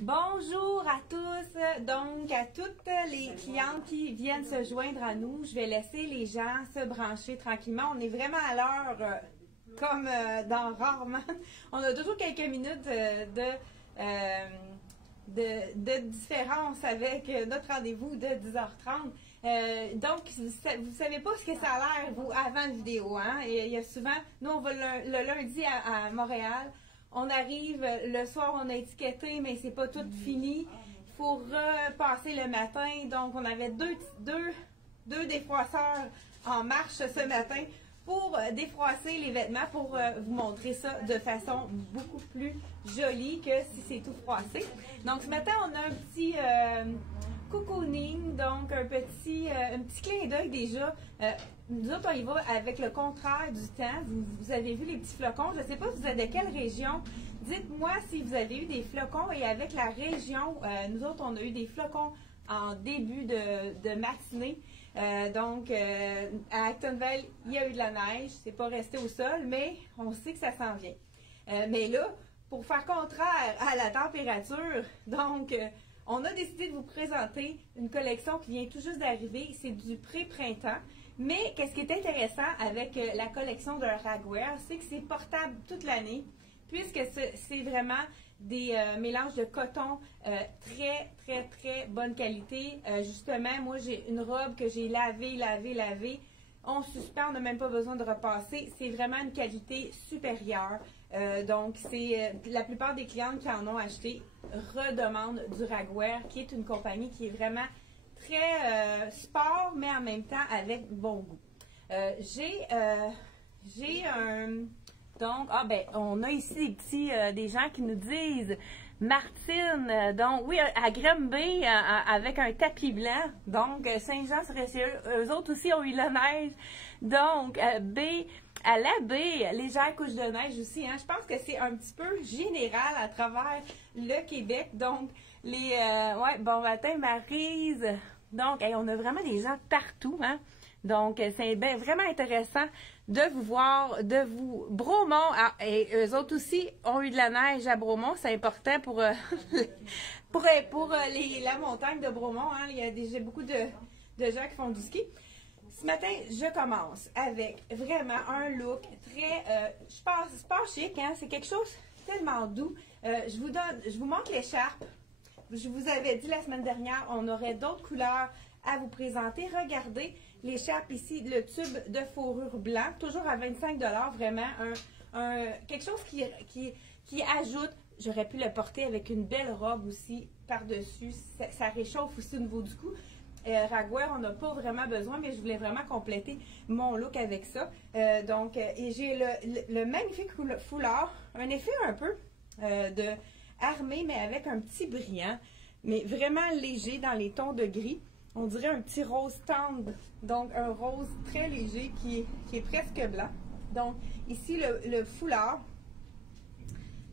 Bonjour à tous, donc à toutes les clientes qui viennent se joindre à nous. Je vais laisser les gens se brancher tranquillement. On est vraiment à l'heure, comme dans rarement. On a toujours quelques minutes de différence avec notre rendez-vous de 10h30. Donc, vous savez pas ce que ça a l'air, vous, avant la vidéo. Hein? Et il y a souvent, nous, on va le lundi à Montréal. On arrive, le soir, on a étiqueté, mais c'est pas tout fini. Il faut repasser le matin. Donc, on avait deux défroisseurs en marche ce matin pour défroisser les vêtements, pour vous montrer ça de façon beaucoup plus jolie que si c'est tout froissé. Donc, ce matin, on a un petit cocooning, donc un petit clin d'œil déjà. Nous autres, on y va avec le contraire du temps. Vous avez vu les petits flocons. Je ne sais pas si vous êtes de quelle région. Dites-moi si vous avez eu des flocons. Et avec la région, nous autres, on a eu des flocons en début de matinée. Donc, à Actonville, il y a eu de la neige. C'est pas resté au sol, mais on sait que ça s'en vient. Mais là, pour faire contraire à la température, donc, on a décidé de vous présenter une collection qui vient tout juste d'arriver. C'est du pré-printemps. Mais qu'est-ce qui est intéressant avec la collection de Ragwear, c'est que c'est portable toute l'année, puisque c'est vraiment des mélanges de coton très bonne qualité. Justement, moi, j'ai une robe que j'ai lavée. On suspend, on n'a même pas besoin de repasser. C'est vraiment une qualité supérieure. Donc, la plupart des clientes qui en ont acheté redemandent du Ragwear, qui est une compagnie qui est vraiment très sport, mais en même temps avec bon goût. J'ai donc, on a ici des gens qui nous disent Martine, donc oui, à Granby, avec un tapis blanc, donc Saint-Jean-sur-Richelieu, eux autres aussi ont eu la neige, donc à la baie, légère couche de neige aussi, hein. Je pense que c'est un petit peu général à travers le Québec, donc bon matin Maryse, donc on a vraiment des gens partout, hein. Donc, c'est vraiment intéressant de vous voir, Bromont, et eux autres aussi ont eu de la neige à Bromont, c'est important pour la montagne de Bromont, hein. Il y a déjà beaucoup de gens qui font du ski. Ce matin, je commence avec vraiment un look très, je pense, pas chic, hein, c'est quelque chose tellement doux. Je vous montre l'écharpe. Je vous avais dit la semaine dernière, on aurait d'autres couleurs à vous présenter. Regardez l'écharpe ici, le tube de fourrure blanc, toujours à 25 $, vraiment quelque chose qui ajoute. J'aurais pu le porter avec une belle robe aussi par-dessus. Ça réchauffe aussi au niveau du cou. Ragwear, on n'a pas vraiment besoin, mais je voulais vraiment compléter mon look avec ça. Et j'ai le magnifique foulard, un effet un peu de armé, mais avec un petit brillant, mais vraiment léger dans les tons de gris. On dirait un petit rose tendre, donc un rose très léger qui est presque blanc. Donc ici le foulard,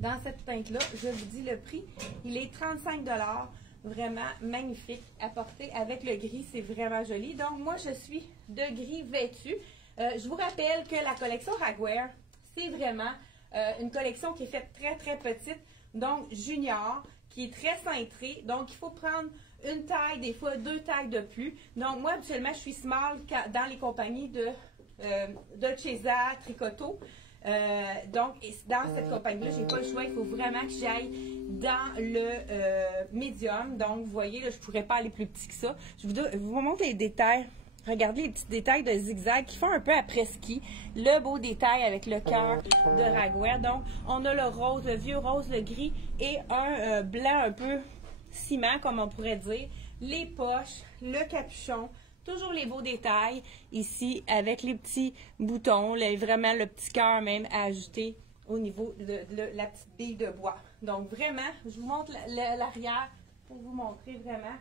dans cette teinte-là, je vous dis le prix, il est 35 $, vraiment magnifique à porter avec le gris, c'est vraiment joli. Donc moi je suis de gris vêtu. Je vous rappelle que la collection Ragwear, c'est vraiment une collection qui est faite très petite, donc junior, qui est très cintrée, donc il faut prendre une taille, des fois 2 tailles de plus. Donc moi habituellement je suis small dans les compagnies de Chesa, Tricoto. Donc dans cette compagnie-là, j'ai pas le choix, il faut vraiment que j'aille dans le médium. Donc vous voyez, là, je pourrais pas aller plus petit que ça. Je vous montre les détails. Regardez les petits détails de zigzag qui font un peu après-ski. Le beau détail avec le cœur de Ragwear. Donc, on a le rose, le vieux rose, le gris et un blanc un peu ciment, comme on pourrait dire. Les poches, le capuchon, toujours les beaux détails ici avec les petits boutons, vraiment le petit cœur même à ajouter au niveau de la petite bille de bois. Donc, vraiment, je vous montre l'arrière pour vous montrer vraiment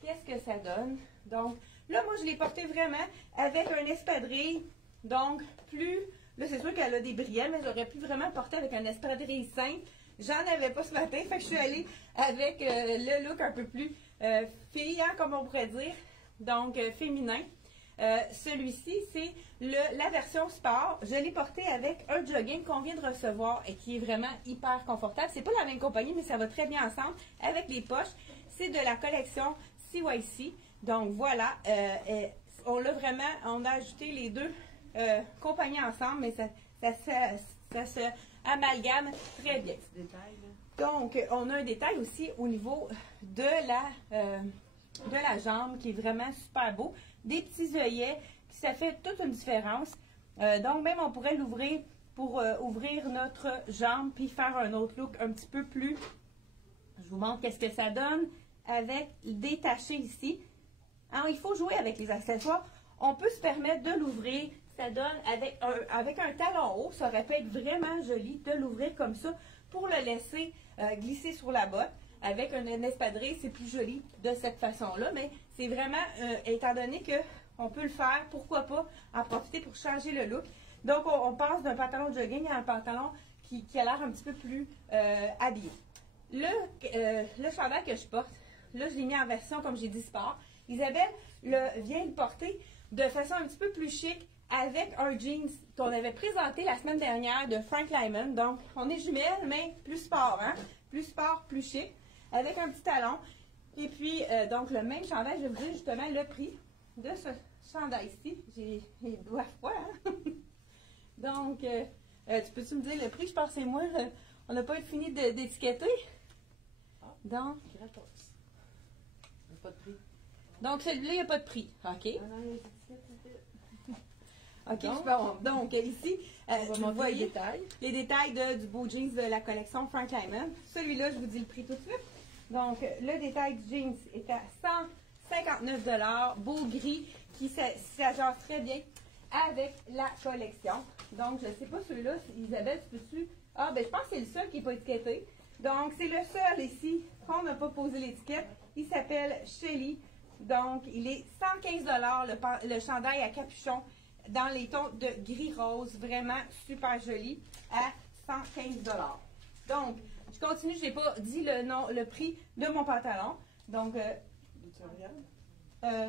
qu'est-ce que ça donne. Donc, là, moi, je l'ai porté vraiment avec un espadrille. Donc, là, c'est sûr qu'elle a des brillants, mais j'aurais pu vraiment porter avec un espadrille simple. J'en avais pas ce matin, fait que je suis allée avec le look un peu plus fille, hein, comme on pourrait dire. Donc, féminin. Celui-ci, c'est la version sport. Je l'ai porté avec un jogging qu'on vient de recevoir et qui est vraiment hyper confortable. C'est pas la même compagnie, mais ça va très bien ensemble avec les poches. C'est de la collection CYC. Donc voilà, on a ajouté les deux compagnies ensemble, mais ça se amalgame très bien. Donc, on a un détail aussi au niveau de la jambe qui est vraiment super beau. Des petits œillets, ça fait toute une différence. Donc, même on pourrait l'ouvrir pour ouvrir notre jambe puis faire un autre look un petit peu plus. Je vous montre qu'est-ce que ça donne avec détaché ici. Alors, il faut jouer avec les accessoires. On peut se permettre de l'ouvrir. Ça donne avec un talon haut. Ça aurait pu être vraiment joli de l'ouvrir comme ça pour le laisser glisser sur la botte. Avec un espadrille, c'est plus joli de cette façon-là. Mais c'est vraiment, étant donné qu'on peut le faire, pourquoi pas en profiter pour changer le look. Donc, on passe d'un pantalon de jogging à un pantalon qui a l'air un petit peu plus habillé. Le chandail que je porte, là, je l'ai mis en version, comme j'ai dit, sport. Isabelle vient le porter de façon un petit peu plus chic avec un jeans qu'on avait présenté la semaine dernière de Frank Lyman. Donc, on est jumelles, mais plus sport, hein? Plus sport, plus chic, avec un petit talon. Et puis, donc, le même chandail, je vais vous dire justement le prix de ce chandail-ci. J'ai les doigts froids, hein? Donc, tu peux-tu me dire le prix? Je pense que c'est moi. On n'a pas fini d'étiqueter. Donc, gratos. Il n'y a pas de prix. Donc, celui-là, il n'y a pas de prix. OK. OK, donc, super. Donc, ici, vous voyez les détails du beau jeans de la collection Frank Lyman. Celui-là, je vous dis le prix tout de suite. Donc, le détail du jeans est à 159 $. Beau gris qui s'ajoute très bien avec la collection. Donc, je ne sais pas celui-là. Isabelle, tu peux-tu? Ah, ben je pense que c'est le seul qui n'est pas étiqueté. Donc, c'est le seul ici qu'on n'a pas posé l'étiquette. Il s'appelle Shelly. Donc, il est 115 $ le chandail à capuchon dans les tons de gris-rose. Vraiment super joli à 115 $. Donc, je continue. Je n'ai pas dit le prix de mon pantalon. Donc,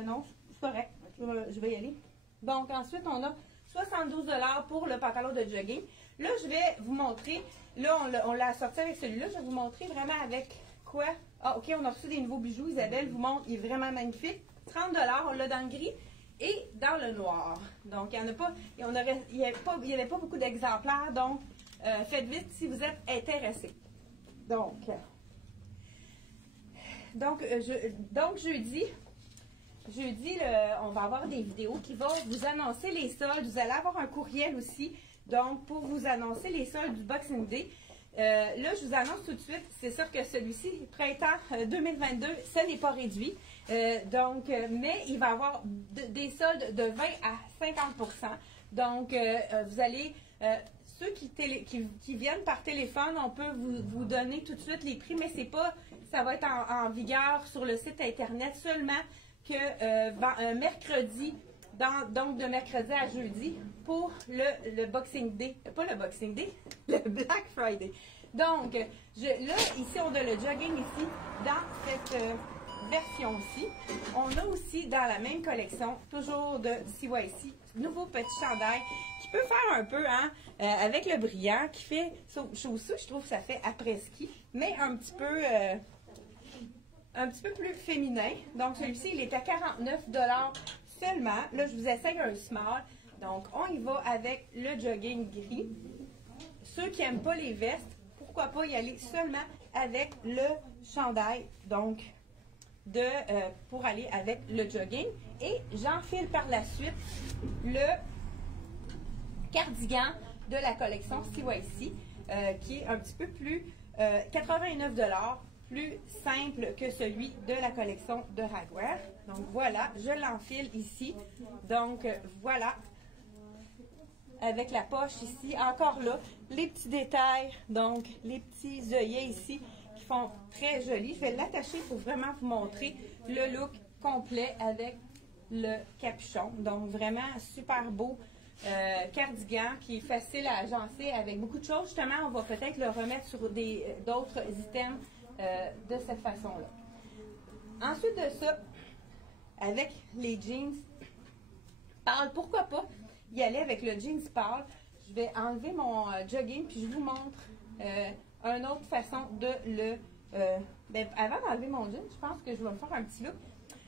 non, c'est correct. Je vais y aller. Donc, ensuite, on a 72 $ pour le pantalon de jogging. Là, je vais vous montrer. Là, on l'a sorti avec celui-là. Je vais vous montrer vraiment avec quoi. Ah, OK, on a reçu des nouveaux bijoux. Isabelle vous montre. Il est vraiment magnifique. 30 $. On l'a dans le gris et dans le noir. Donc, il n'y avait pas beaucoup d'exemplaires. Donc, faites vite si vous êtes intéressés. Donc, jeudi, on va avoir des vidéos qui vont vous annoncer les soldes. Vous allez avoir un courriel aussi, donc pour vous annoncer les soldes du Boxing Day. Là, je vous annonce tout de suite, c'est sûr que celui-ci, printemps 2022, ça n'est pas réduit. Mais il va y avoir des soldes de 20 à 50 %. Donc, vous allez... ceux qui viennent par téléphone, on peut vous donner tout de suite les prix, mais ça va être en vigueur sur le site Internet seulement que mercredi, donc de mercredi à jeudi, pour le Boxing Day. Pas le Boxing Day, le Black Friday. Donc, là, ici, on a le jogging ici, dans cette version-ci. On a aussi, dans la même collection, toujours de CYC, nouveau petit chandail qui peut faire un peu, hein, avec le brillant, qui fait, chose je trouve que ça fait après-ski, mais un petit peu plus féminin. Donc, celui-ci, il est à 49 $ seulement. Là, je vous essaye un small. Donc, on y va avec le jogging gris. Ceux qui n'aiment pas les vestes, pourquoi pas y aller seulement avec le chandail. Donc, pour aller avec le jogging. Et j'enfile par la suite le cardigan de la collection CYC, qui est un petit peu plus 89 $, plus simple que celui de la collection de Ragwear. Donc voilà, je l'enfile ici. Donc voilà, avec la poche ici, encore là, les petits détails, donc les petits œillets ici qui font très joli. Je vais l'attacher pour vraiment vous montrer le look complet avec le capuchon. Donc vraiment super beau cardigan qui est facile à agencer avec beaucoup de choses. Justement, on va peut-être le remettre sur d'autres items de cette façon-là. Ensuite de ça, avec les jeans, pâle. Pourquoi pas y aller avec le jeans pâle? Je vais enlever mon jogging puis je vous montre une autre façon de le... avant d'enlever mon jean, je pense que je vais me faire un petit look.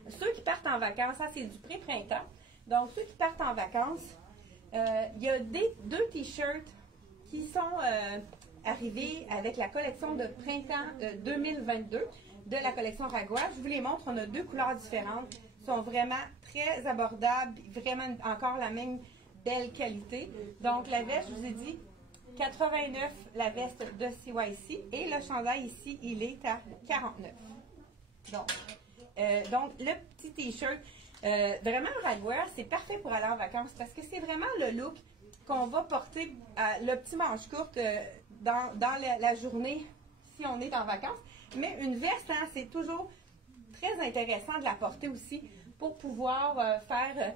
Ceux qui partent en vacances, ça c'est du pré-printemps. Donc ceux qui partent en vacances, il y a deux t-shirts qui sont arrivés avec la collection de printemps 2022 de la collection Ragua. Je vous les montre, on a deux couleurs différentes. Ils sont vraiment très abordables, vraiment encore la même belle qualité. Donc la veste, je vous ai dit, 89 la veste de CYC et le chandail ici, il est à 49. Donc le petit t-shirt, vraiment Ragwear, c'est parfait pour aller en vacances parce que c'est vraiment le look qu'on va porter le petit manche courte dans la journée si on est en vacances. Mais une veste, hein, c'est toujours très intéressant de la porter aussi pour pouvoir faire,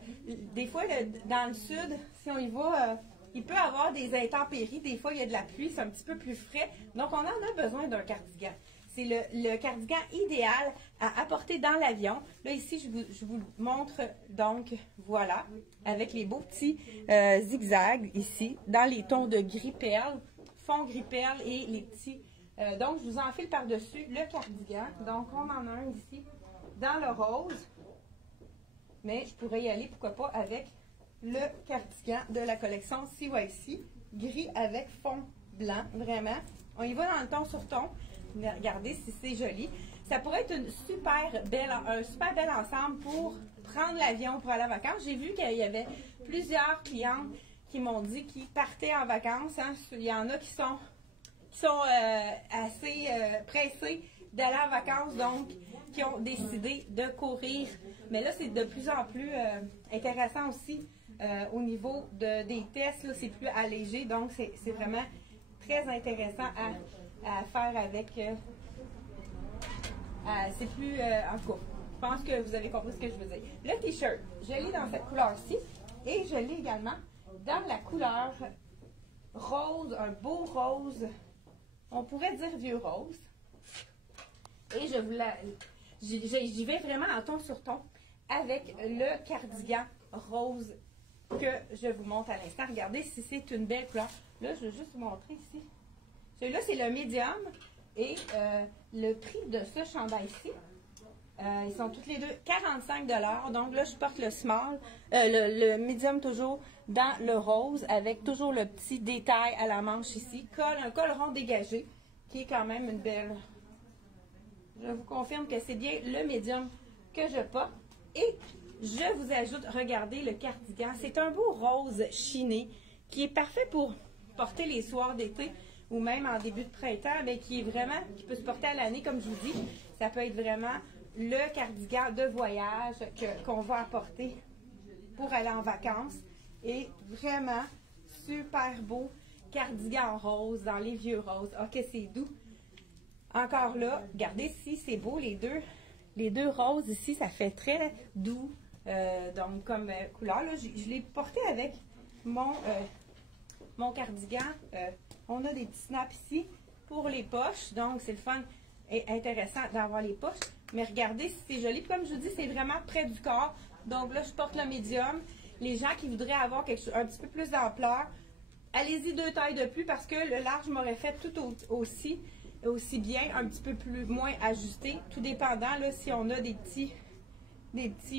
des fois dans le sud, si on y va, il peut y avoir des intempéries, des fois il y a de la pluie, c'est un petit peu plus frais, donc on en a besoin d'un cardigan. C'est le cardigan idéal à apporter dans l'avion. Là ici, je vous montre, donc voilà, avec les beaux petits zigzags ici, dans les tons de gris perle, fond gris perle et les petits... donc je vous enfile par-dessus le cardigan, donc on en a un ici dans le rose. Mais je pourrais y aller, pourquoi pas, avec le cardigan de la collection CYC, gris avec fond blanc, vraiment. On y va dans le ton sur ton. Regardez si c'est joli. Ça pourrait être un super bel ensemble pour prendre l'avion pour aller en vacances. J'ai vu qu'il y avait plusieurs clientes qui m'ont dit qu'ils partaient en vacances. Hein. Il y en a qui sont assez pressés d'aller en vacances, donc qui ont décidé de courir. Mais là, c'est de plus en plus intéressant aussi au niveau des tests. C'est plus allégé, donc c'est vraiment très intéressant à faire avec... c'est plus... en tout cas, je pense que vous avez compris ce que je veux dire. Le t-shirt, je l'ai dans cette couleur-ci et je l'ai également dans la couleur rose, un beau rose, on pourrait dire vieux rose. Et j'y vais vraiment en ton sur ton avec le cardigan rose que je vous montre à l'instant. Regardez si c'est une belle couleur. Là, je vais juste vous montrer ici. Celui-là, c'est le médium. Et le prix de ce chandail-ci, ils sont toutes les deux 45 $. Donc là, je porte le small, le medium toujours dans le rose avec toujours le petit détail à la manche ici. Un col rond dégagé qui est quand même une belle... Je vous confirme que c'est bien le médium que je porte. Et je vous ajoute, regardez le cardigan. C'est un beau rose chiné qui est parfait pour porter les soirs d'été ou même en début de printemps, mais qui peut se porter à l'année, comme je vous dis. Ça peut être vraiment le cardigan de voyage qu'on va apporter pour aller en vacances. Et vraiment super beau cardigan rose dans les vieux roses. Ok, c'est doux. Encore là, regardez si c'est beau, les deux roses ici, ça fait très doux. Donc, comme couleur, là, je l'ai porté avec mon cardigan. On a des petits snaps ici pour les poches. Donc, c'est le fun et intéressant d'avoir les poches. Mais regardez si c'est joli. Comme je vous dis, c'est vraiment près du corps. Donc là, je porte le médium. Les gens qui voudraient avoir quelque chose, un petit peu plus d'ampleur, allez-y 2 tailles de plus parce que le large m'aurait fait tout aussi bien, un petit peu moins ajusté. Tout dépendant, là, si on a des petits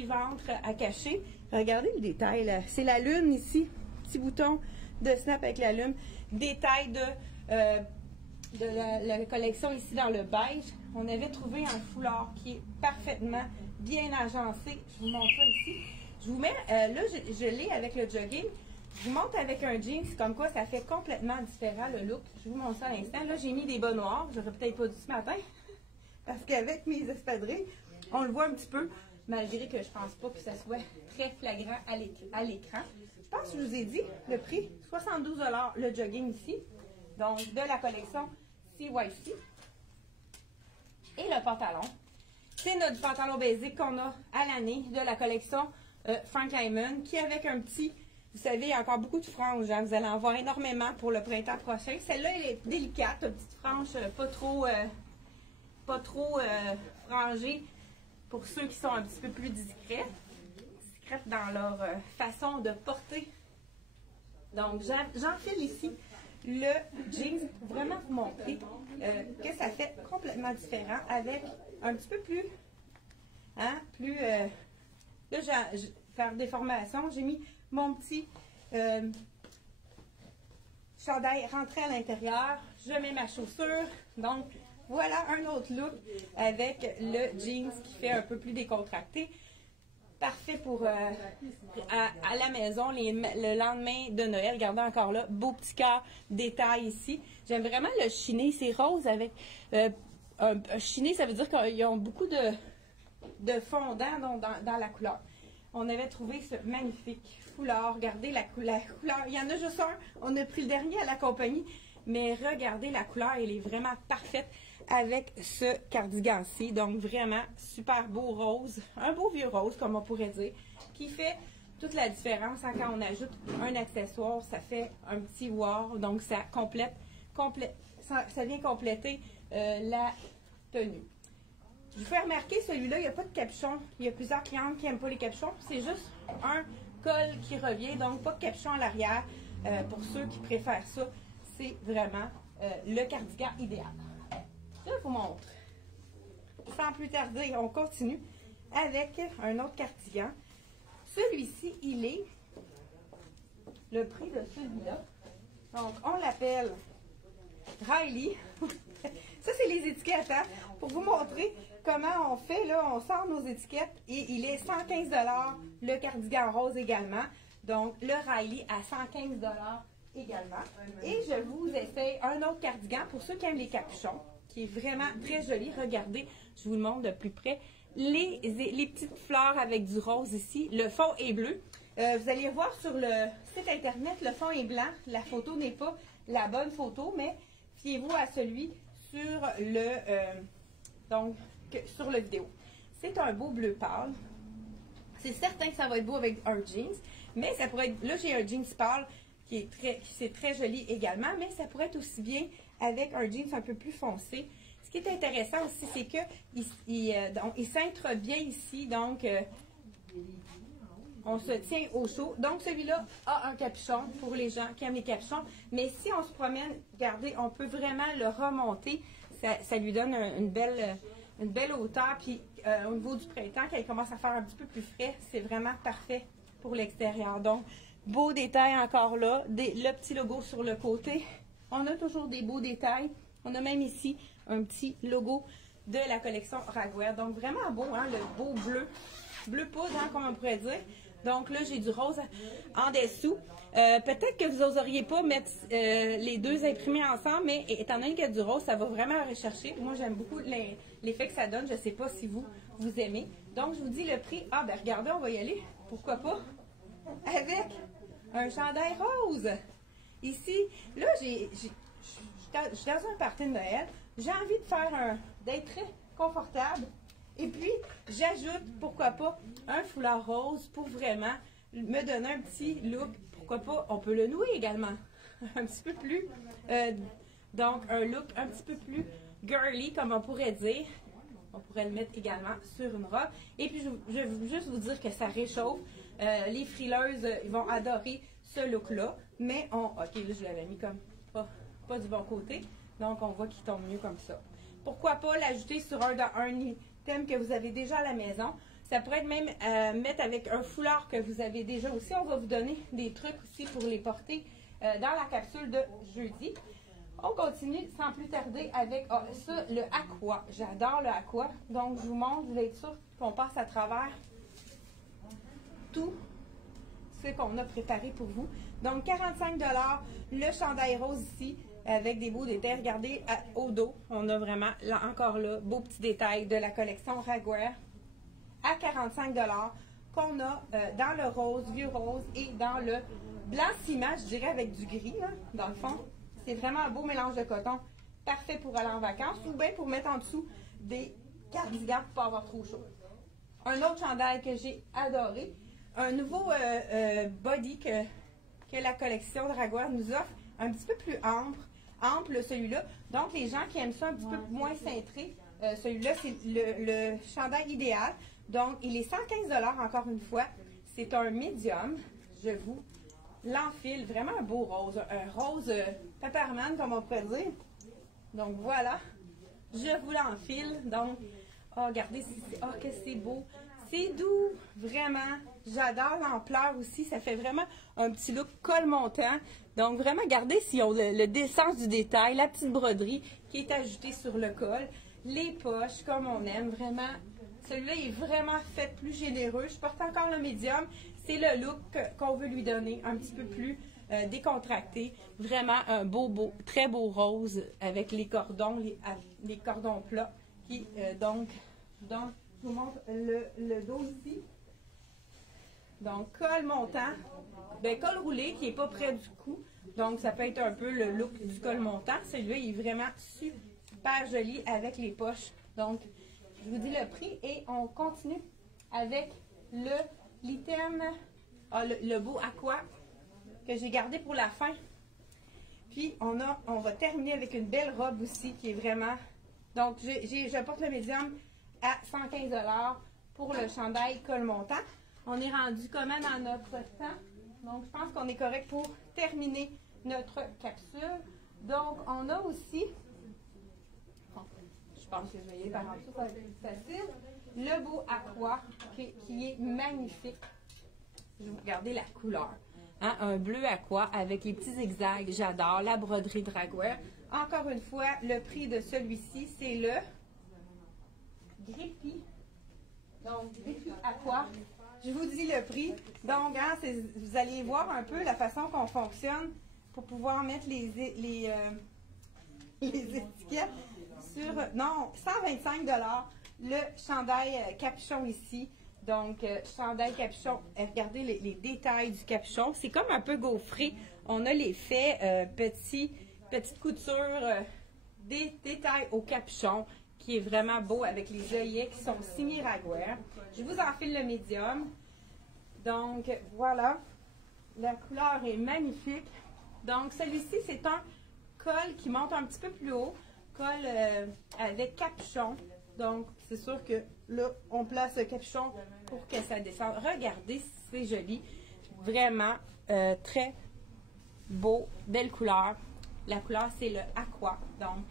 ventres à cacher. Regardez le détail, là. C'est la lune ici. Petit bouton de snap avec la lune. Détail de la collection ici dans le beige. On avait trouvé un foulard qui est parfaitement bien agencé. Je vous montre ça ici. Je vous mets, là, je l'ai avec le jogging. Je vous montre avec un jeans, comme quoi ça fait complètement différent le look. Je vous montre ça à l'instant. Là, j'ai mis des bas noirs. J'aurais peut-être pas dû ce matin. Parce qu'avec mes espadrilles, on le voit un petit peu. Malgré que je pense pas que ça soit très flagrant à l'écran. Je pense que je vous ai dit le prix, 72 $ le jogging ici. Donc, de la collection CYC. Et le pantalon. C'est notre pantalon basique qu'on a à l'année de la collection Frank Lyman, qui avec un petit, vous savez, il y a encore beaucoup de franges. Hein, vous allez en voir énormément pour le printemps prochain. Celle-là, elle est délicate, une petite frange pas trop frangée pour ceux qui sont un petit peu plus discrets. discrètes dans leur façon de porter. Donc, j'enfile ici le jeans pour vraiment vous montrer que ça fait complètement différent avec un petit peu plus, là, faire des formations, j'ai mis mon petit chandail rentré à l'intérieur, je mets ma chaussure, donc voilà un autre look avec le jeans qui fait un peu plus décontracté. Parfait pour à la maison, le lendemain de Noël. Regardez encore là, beau petit cœur, détail ici. J'aime vraiment le chiné, c'est rose avec un chiné, ça veut dire qu'ils ont beaucoup de fondant dans la couleur. On avait trouvé ce magnifique foulard. Regardez la couleur. Il y en a juste un. On a pris le dernier à la compagnie. Mais regardez la couleur, elle est vraiment parfaite avec ce cardigan-ci. Donc vraiment super beau rose. Un beau vieux rose, comme on pourrait dire, qui fait toute la différence. Hein, quand on ajoute un accessoire, ça fait un petit wow. Donc ça ça vient compléter la tenue. Je vous fais remarquer, celui-là, il n'y a pas de capuchon. Il y a plusieurs clientes qui n'aiment pas les capuchons. C'est juste un col qui revient, donc pas de capuchon à l'arrière. Pour ceux qui préfèrent ça, c'est vraiment le cardigan idéal. Je vous montre. Sans plus tarder, on continue avec un autre cardigan. Celui-ci, il est le prix de celui-là. Donc, on l'appelle Riley. Ça, c'est les étiquettes, hein? Pour vous montrer comment on fait, là, on sort nos étiquettes et il est 115 $, le cardigan rose également. Donc, le Riley à 115 $ également. Et je vous essaye un autre cardigan pour ceux qui aiment les capuchons, qui est vraiment très joli. Regardez, je vous le montre de plus près. Les petites fleurs avec du rose ici. Le fond est bleu. Vous allez voir sur le site internet, le fond est blanc. La photo n'est pas la bonne photo, mais fiez-vous à celui sur sur le vidéo. C'est un beau bleu pâle. C'est certain que ça va être beau avec un jeans, mais ça pourrait être, là j'ai un jeans pâle c'est très joli également, mais ça pourrait être aussi bien avec un jeans un peu plus foncé. Ce qui est intéressant aussi, c'est que il cintre bien ici, donc on se tient au chaud. Donc celui-là a un capuchon pour les gens qui aiment les capuchons, mais si on se promène, regardez, on peut vraiment le remonter. Ça lui donne une belle hauteur, puis au niveau du printemps, quand il commence à faire un petit peu plus frais, c'est vraiment parfait pour l'extérieur. Donc, beau détail encore là, le petit logo sur le côté. On a toujours des beaux détails. On a même ici un petit logo de la collection Ragwear. Donc, vraiment beau, hein, le beau bleu poudre, hein, comme on pourrait dire. Donc là, j'ai du rose en dessous. Peut-être que vous n'oseriez pas mettre les deux imprimés ensemble, mais étant donné qu'il y a du rose, ça va vraiment rechercher. Moi, j'aime beaucoup l'effet que ça donne. Je ne sais pas si vous aimez. Donc, je vous dis le prix. Ah, ben regardez, on va y aller. Pourquoi pas? Avec un chandail rose. Ici, là, je suis dans un party de Noël. J'ai envie d'être très confortable. Et puis, j'ajoute, pourquoi pas, un foulard rose pour vraiment me donner un petit look. Pourquoi pas, on peut le nouer également. Un petit peu plus, donc un look un petit peu plus girly, comme on pourrait dire. On pourrait le mettre également sur une robe. Et puis, je veux juste vous dire que ça réchauffe. Les frileuses, ils vont adorer ce look-là. Mais ok, là, je l'avais mis comme pas du bon côté. Donc, on voit qu'il tombe mieux comme ça. Pourquoi pas l'ajouter sur un item que vous avez déjà à la maison. Ça pourrait être même mettre avec un foulard que vous avez déjà aussi. On va vous donner des trucs aussi pour les porter dans la capsule de jeudi. On continue sans plus tarder avec ça, le aqua. J'adore le aqua. Donc, je vous montre, vous allez être sûr qu'on passe à travers tout ce qu'on a préparé pour vous. Donc, 45 $, le chandail rose ici, avec des beaux détails. Regardez au dos, on a vraiment, là encore là, beau petit détail de la collection Ragwear à 45 $, qu'on a dans le rose, vieux rose, et dans le blanc ciment, je dirais avec du gris, là, dans le fond. C'est vraiment un beau mélange de coton, parfait pour aller en vacances, ou bien pour mettre en dessous des cardigans pour pas avoir trop chaud. Un autre chandail que j'ai adoré, un nouveau body que la collection de Ragwear nous offre, un petit peu plus ample celui-là. Donc, les gens qui aiment ça un petit peu moins cintré, celui-là, c'est le chandail idéal. Donc, il est 115 $ encore une fois. c'est un médium. Je vous l'enfile. Vraiment un beau rose. Un rose peppermint, comme on pourrait dire. Donc voilà. Je vous l'enfile. Donc, oh, regardez, oh, que c'est beau. C'est doux, vraiment. J'adore l'ampleur aussi. Ça fait vraiment un petit look col montant. Donc, vraiment, regardez s'ils ont le sens du détail, la petite broderie qui est ajoutée sur le col, les poches, comme on aime. Vraiment, celui-là est vraiment fait plus généreux. Je porte encore le médium. C'est le look qu'on veut lui donner, un petit peu plus décontracté. Vraiment un beau, très beau rose avec les cordons, les cordons plats qui, donc, je vous montre le dos ici. Donc, col montant, ben, col roulé qui n'est pas près du cou. Donc, ça peut être un peu le look du col montant. Celui-là, il est vraiment super joli avec les poches. Donc, je vous dis le prix et on continue avec l'item, le beau aqua que j'ai gardé pour la fin. Puis, on va terminer avec une belle robe aussi qui est vraiment... Donc, je porte le médium à 115 $ pour le chandail col montant. On est rendu quand même dans notre temps. Donc, je pense qu'on est correct pour terminer notre capsule. Donc, on a aussi, bon, je pense que je vais y aller par en dessous, ça va être plus facile, le beau aqua qui est magnifique. Je vais vous regarder la couleur. Hein, un bleu aqua avec les petits zigzags. J'adore la broderie Dragwear. Encore une fois, le prix de celui-ci, c'est le Grippy. Donc, Grippy aqua. Je vous dis le prix. Donc, hein, vous allez voir un peu la façon qu'on fonctionne pour pouvoir mettre les étiquettes sur... Non, 125 $. Le chandail capuchon ici. Donc, chandail capuchon. Regardez les détails du capuchon. C'est comme un peu gaufré. On a l'effet petite couture, des détails au capuchon qui est vraiment beau avec les œillets qui sont signés Dragwear. Je vous enfile le médium. Donc, voilà. La couleur est magnifique. Donc, celui-ci, c'est un col qui monte un petit peu plus haut. Col avec capuchon. Donc, c'est sûr que là, on place le capuchon pour que ça descende. Regardez, c'est joli. Vraiment très beau, belle couleur. La couleur, c'est le aqua. Donc,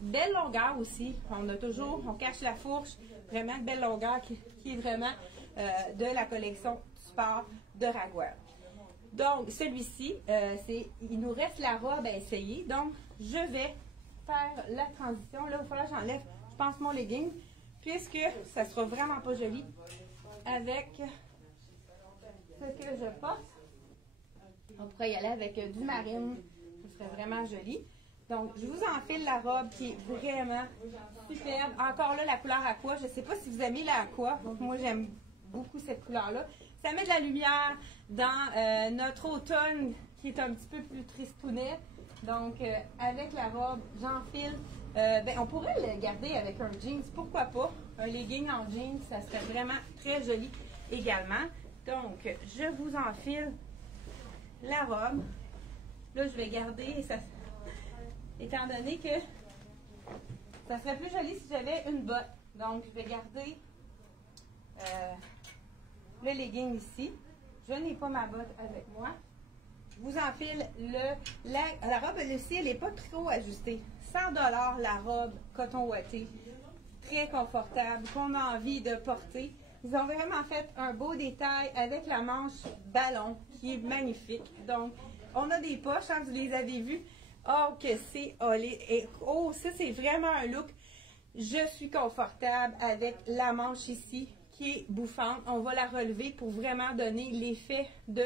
belle longueur aussi. On cache la fourche. Vraiment de belle longueur qui est vraiment de la collection sport de Dragwear. Donc, celui-ci, il nous reste la robe à essayer. Donc, je vais faire la transition. Là, il va falloir que j'enlève, je pense, mon legging, puisque ça sera vraiment pas joli avec ce que je porte. On pourrait y aller avec du marine. Ce serait vraiment joli. Donc, je vous enfile la robe qui est vraiment superbe. Encore là, la couleur aqua. Je ne sais pas si vous aimez la aqua. Donc, moi, j'aime beaucoup cette couleur-là. Ça met de la lumière dans notre automne qui est un petit peu plus tristounet. Donc, avec la robe, j'enfile. On pourrait le garder avec un jeans. Pourquoi pas? Un legging en jeans, ça serait vraiment très joli également. Donc, je vous enfile la robe. Là, je vais garder, étant donné que ça serait plus joli si j'avais une botte. Donc, je vais garder le legging ici. Je n'ai pas ma botte avec moi. Je vous enfile la robe aussi, elle n'est pas trop ajustée. 100 $ la robe coton ouaté. Très confortable, qu'on a envie de porter. Ils ont vraiment fait un beau détail avec la manche ballon qui est magnifique. Donc, on a des poches, hein, vous les avez vues. Oh, que c'est olé. Oh, ça, c'est vraiment un look. Je suis confortable avec la manche ici qui est bouffante. On va la relever pour vraiment donner l'effet de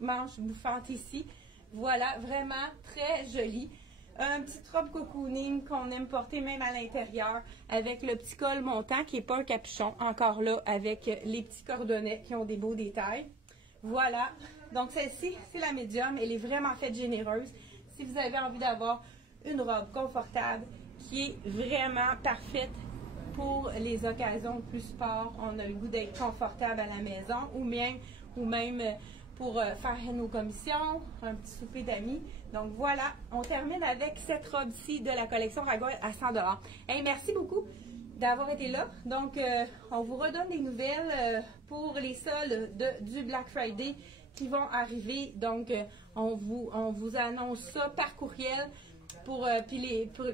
manche bouffante ici. Voilà, vraiment très jolie. Une petite robe cocooning qu'on aime porter même à l'intérieur avec le petit col montant qui n'est pas un capuchon. Encore là, avec les petits cordonnets qui ont des beaux détails. Voilà. Donc, celle-ci, c'est la médium. Elle est vraiment faite généreuse. Si vous avez envie d'avoir une robe confortable qui est vraiment parfaite pour les occasions plus sport, on a le goût d'être confortable à la maison ou même pour faire nos commissions, un petit souper d'amis. Donc voilà, on termine avec cette robe-ci de la collection Dragwear à 100 $. Hey, merci beaucoup. d'avoir été là. Donc, on vous redonne des nouvelles pour les soldes du Black Friday qui vont arriver. Donc, on vous annonce ça par courriel. Pour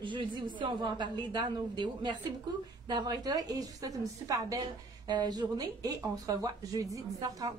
jeudi aussi, on va en parler dans nos vidéos. Merci beaucoup d'avoir été là et je vous souhaite une super belle journée et on se revoit jeudi 10h30.